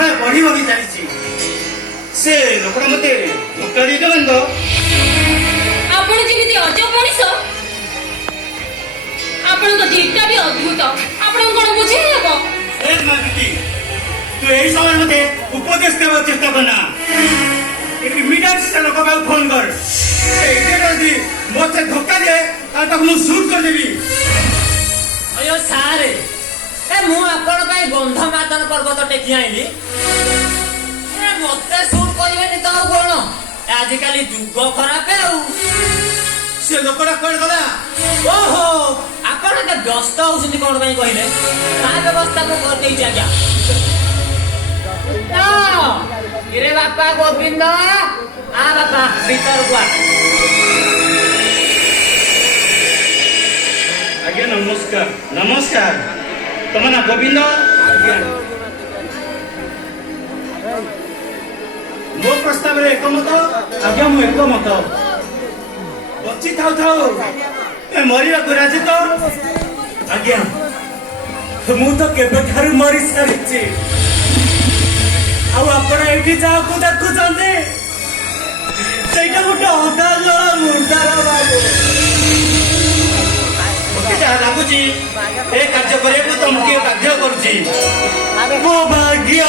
ସମୟ ବଢି ବଢି ଚାଲିଛି। ସେ ଲୋକଟା ମତେ ଧୋକା ଦେଇଦେବନି ତ? ଆପଣ ଯେମିତି ଅଜବ ମଣିଷ, ଆପଣଙ୍କ ଜିଦଟା ବି ଅଦ୍ଭୁତ। ଆପଣଙ୍କୁ କଣ ବୁଝେଇ ହେବ? ତୁ এই সময় মতে উপদেশ দেওয়ার চেষ্টা কর না। ইমিডিয়েট সে লোক পাখু ফোন কর। যদি মতে ধোকা দিয়ে তাহলে তাকে মু শুট କରିଦେବି। अयो सारे ए मु आपण ପାଇଁ ଗନ୍ଧ ମାଦନ ପର୍ବତ ଟେକି ଆଇଲି। ଏ ମତେ ସୁଟ୍ କରିବେନି ତ ଆଉ କଣ? ଆଜିକାଲି ଯୁଗ ଖରାପ ଆଉ। ସେ ଲୋକଟା କୁଆଡେ ଗଲା? ଓହୋ ଆପଣ ଏତେ ବ୍ୟସ୍ତ ହଉଛନ୍ତି କଣ ପାଇଁ କହିଲେ? ତା ବ୍ୟବସ୍ଥା ମୁଁ କରିଦେଇଛି ଆଜ୍ଞା। ଇରେ ବାପା ଗୋବିନ୍ଦ, ଆ ବାପା ଭିତରକୁ ଆ। ଆଜ୍ଞା ନମସ୍କାର। ନମସ୍କାର। ତମ ନା ଗୋବିନ୍ଦ? ଆଜ୍ଞା। ମୋ ପ୍ରସ୍ତାବରେ ଏକମତ? ଆଜ୍ଞା ମୁଁ ଏକମତ। ବଞ୍ଚି ଥାଉ ଥାଉ ମରିବାକୁ ରାଜି ତ? ଆଜ୍ଞା ମୁଁ ତ କେବେଠାରୁ ମରି ସାରିଛି। ଆଉ ଆପଣ ଏଇଠି ଯାହାକୁ ଦେଖୁଛନ୍ତି ସେଇଟା ଗୋଟେ ଅଧା ଜଳ ମୁର୍ଦାର ବାବୁ। ଯାହା ଲାଗୁଛି ଏ କାର୍ଯ୍ୟ କରିବାକୁ ତମକୁ ବାଧ୍ୟ କରୁଛି। ମୋ ଭାଗ୍ୟ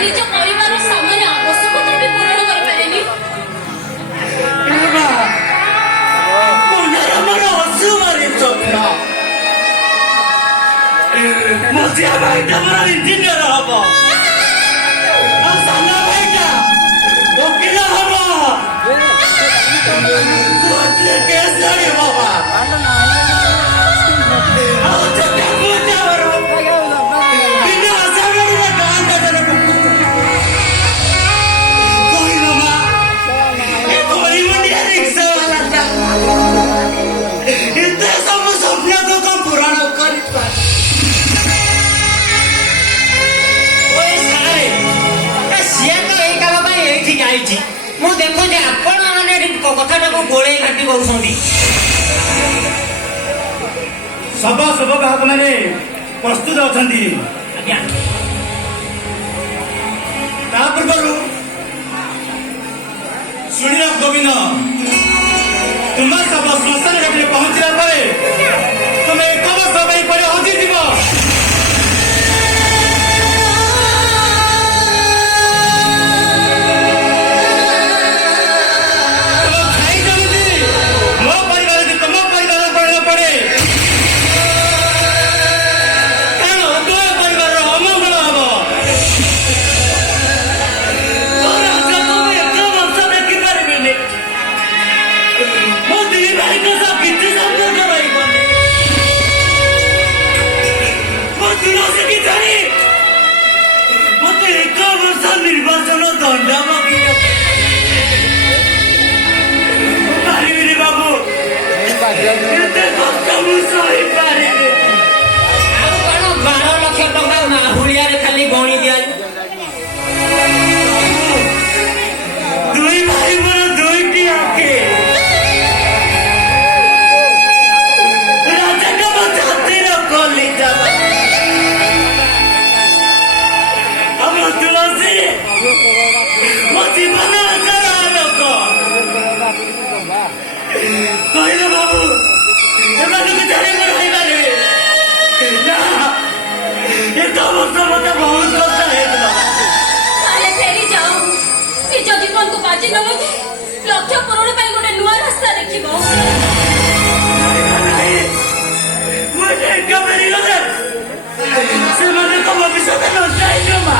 ନିଜ ପରିବାର ସାମାନ୍ୟ ଆବଶ୍ୟକତା ବି ପୂରଣ କରିପାରେନି। ମଝିଆ ଭାଇଟା ମୋର ଇଞ୍ଜିନିୟର ହବ, ଆଉ ସାନ ଭାଇଟା ଓକିଲ ହବ। କେସ୍ ଲଢିବ ମୁଁ ଦେଖୁଛି ଆପଣ ମାନେ କଥାଟାକୁ ଗୋଳେଇ ଘାଟି କରୁଛନ୍ତି। ସବ ବାହକ ମାନେ ପ୍ରସ୍ତୁତ ଅଛନ୍ତି। ଆଜ୍ଞା ତା ପୂର୍ବରୁ ଶୁଣିଲ ଗୋବିନ୍ଦ, ତୁମ ସବ ଶ୍ମଶାନ ଘାଟିରେ ପହଞ୍ଚିଲା ପରେ ତୁମେ 1 ବର୍ଷ ପାଇଁ ପରେ ହଜିଯିବ। ଆଜି ନବକି ଲକ୍ଷ୍ୟ ପୂରଣ ପାଇଁ ଗୋଟେ ନୂଆ ରାସ୍ତା ଦେଖିବ। ସେମାନଙ୍କ ଭବିଷ୍ୟତ ନଷ୍ଟ ହେଇଯିବ ମା।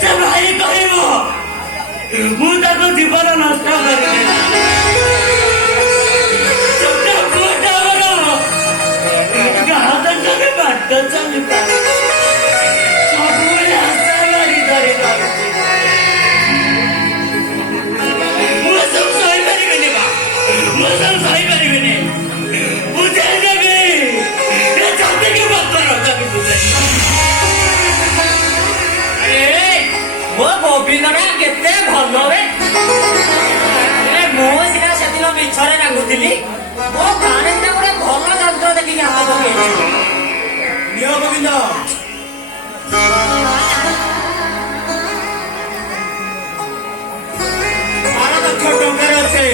ସେ ଭାଇ କହିବ ମୁଁ ତାଙ୍କ ଜୀବନ ନଷ୍ଟ କରିବି। ଛୋଟ ପୁଅଟା ଆମର ଗାଁ ଦାଣ୍ଡରେ ବାଟ ଚାଲିପାରେ ସବୁବେଳେ ଆଶା ବାଡ଼ି ଧରି ରହିଛି। ମୁଁ ସବୁ ସହିପାରିବିନି ମା, ମୁଁ ସବୁ ସହିପାରିବିନି। ବୁଝେଇ ଦେବି ଏ ଚାକିରି ପତ୍ର ତାକୁ ବୁଝେଇ। ମୋ ଗୋବିନ୍ଦଟା କେତେ ଭଲ ବେ। ମୁଁ ସିନା ସେଦିନ ମିଛରେ ରାଗୁଥିଲି, ମୋ ଗାଁରେ ସିନା ଗୋଟେ ଭଲ ଯନ୍ତ୍ର ଦେଖିକି ହାତ ପକେଇଛି। ନିଅ ଗୋବିନ୍ଦ, ବାର ଲକ୍ଷ ଟଙ୍କାରେ ଅଛି।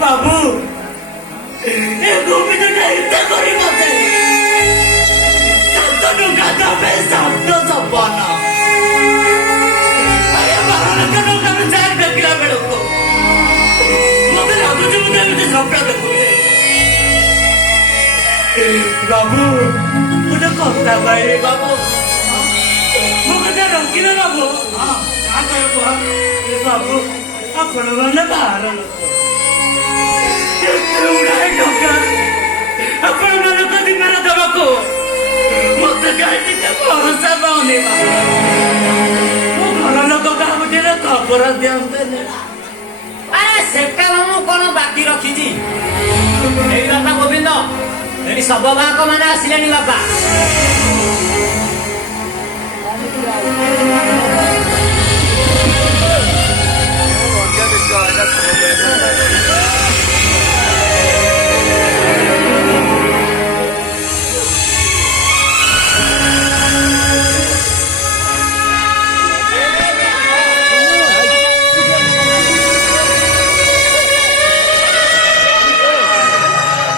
ବାବୁ ଏ ଗୋବିନ୍ଦଟା ଏତେ କରି ମତେ 7 ଟଙ୍କା ଦେବେ, 7 ସପନ। 12 ଲକ୍ଷ ଟଙ୍କା ମୁଁ ଚାରି ଦେଖିଲା ବେଳକୁ ମତେ ଲାଗୁଛି ମୁଁ ଏମିତି ସ୍ୱପ୍ନ ଦେଖୁଛି। ବାବୁ ଗୋଟେ କଥା କହିବି ବାବୁ, ମୋ କଥା ରଖିଲେ ବାବୁ। ବାବୁ ଆପଣ ମାନେ ବାହାର ଲୋକ, ଏତେ ଗୁଡ଼ାଏ ଟଙ୍କା ଆପଣ ମାନଙ୍କ ଦିନରେ ଦେବାକୁ ମତେ କାହିଁକି ଟିକେ ଭରସା ପାଉନି। ମୋ ଘର ଲୋକ କାହାକୁ ଟିକେ ଖବର ଦିଅନ୍ତେନି। ଆରେ ସେଟା ମୁଁ କଣ ବାକି ରଖିଛି। ଏଇ ବାପା ଗୋବିନ୍ଦ, ଏଠି ଶବ ବାହକ ମାନେ ଆସିଲେଣି ବାପା।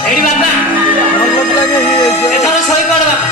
ଏଠି ବାପା ଏଥର ଶୋଇପଡ଼ ବାପା।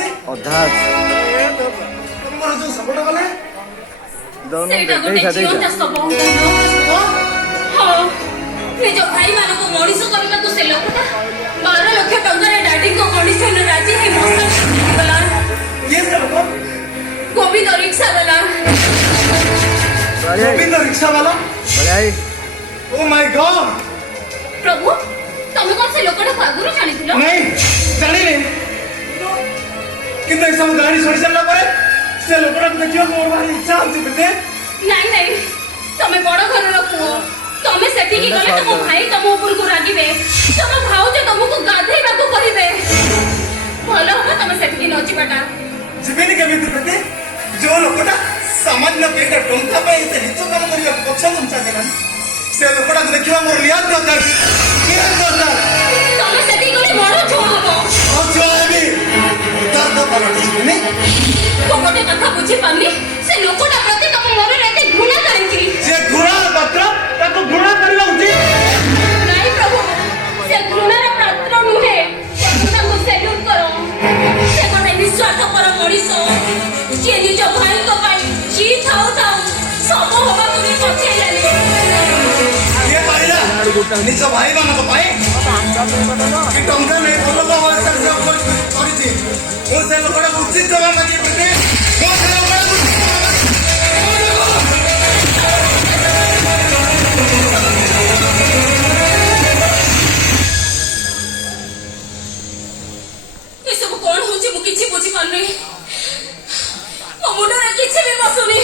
ପ୍ରତି ଅଧା ତମର ଯୋଉ ସପୋର୍ଟ କଲେ ଦଉନ ସେଇଟା ଗୋଟେ ଦେଇଥା ଝିଅଟା ଦେଇଥା ଶବ ହଁ ନିଜ ଭାଇମାନଙ୍କୁ ମଣିଷ କରିବାକୁ ସେ ଲୋକଟା 12 ଲକ୍ଷ ଟଙ୍କାରେ ଡାଡିଙ୍କ କଣ୍ଡିସନରେ ରାଜି ହେଇ ମଶାଣି ଗଲା କିଏ ସେ ଲୋକ ଗୋବିନ୍ଦ ରିକ୍ସା ବାଲା ଗୋବିନ୍ଦ ରିକ୍ସା ବାଲା ଭାଇ ଓ ମାଇ ଗଡ୍ ପ୍ରଭୁ ତମେ କଣ ସେ ଲୋକଟାକୁ ଆଗରୁ ଜାଣିଥିଲ ନାଇଁ ଜାଣିନି କିନ୍ତୁ ଏସବୁ ଗାଡ଼ି ଶୁଣି ସାରିଲା ପରେ ସେ ଲୋକଟାକୁ ଦେଖିବାକୁ ମୋର ଭାରି ଇଚ୍ଛା ହଉଛି ପ୍ରୀତି ନାଇଁ ନାଇଁ ତମେ ବଡ ଘରର ପୁଅ ତମେ ସେଠିକି ଗଲେ ତମ ଭାଇ ତମ ଉପରକୁ ରାଗିବେ ତମ ଭାଉଜ ତମକୁ ଗାଧେଇବାକୁ କହିବେ ଭଲ ହବ ତମେ ସେଠିକି ନ ଯିବାଟା ଯିବିନି କେମିତି ପ୍ରୀତି ଯୋଉ ଲୋକଟା ସାମାନ୍ୟ କେଇଟା ଟଙ୍କା ପାଇଁ ଏତେ ନିଚ କାମ କରିବାକୁ ପଛ ଘୁଞ୍ଚା ଦେଲାନି ସେ ଲୋକଟାକୁ ଦେଖିବା ମୋର ନିହାତି ଦରକାର ନିହାତି ଦରକାର ତମେ ସେଠିକି ଗଲେ ବଡ ଛୁଆ ହବ ଆଉ ଛୁଆ ହେବି ଦର୍ଦ ପାଲଟି ଯିବିନି ମୁଁ ଗୋଟେ କଥା ବୁଝିପାରୁନି ସେ ଲୋକଟା ପ୍ରତି ତମ ମନରେ ଏତେ ଘୃଣା କାହିଁକି ସେ ଘୃଣା ପାତ୍ର ତାକୁ ଘୃଣା କରିବା ଉଚିତ ନାଇଁ ପ୍ରଭୁ ସେ ଘୃଣାର ପାତ୍ର ନୁହେଁ ପ୍ରଭୁ ତାଙ୍କୁ ସେଲ୍ୟୁଟ କର ସେ ଗୋଟେ ନିଃସ୍ୱାର୍ଥପର ମଣିଷ ଯିଏ ନିଜ ଭାଇଙ୍କ ପାଇଁ ଯିଏ ଥାଉ ଥାଉ ସବୁ ହବାକୁ ବି ପଛେଇଲାନି କିଏ ପାରିଲା ନିଜ ଭାଇମାନଙ୍କ ପାଇଁ କି ଟଙ୍କା ନେଇ ଭଲ କରିଛି ମୁଁ ସେ ଲୋକଟାକୁ ଉଚିତ ଦେବା ମାଗି ପ୍ରୀତି ମୁଁ ସେ ଲୋକଟାକୁ ଏସବୁ କଣ ହଉଛି ମୁଁ କିଛି ବୁଝିପାରୁନି ମୋ ମୁଣ୍ଡରେ କିଛି ବି ବସୁନି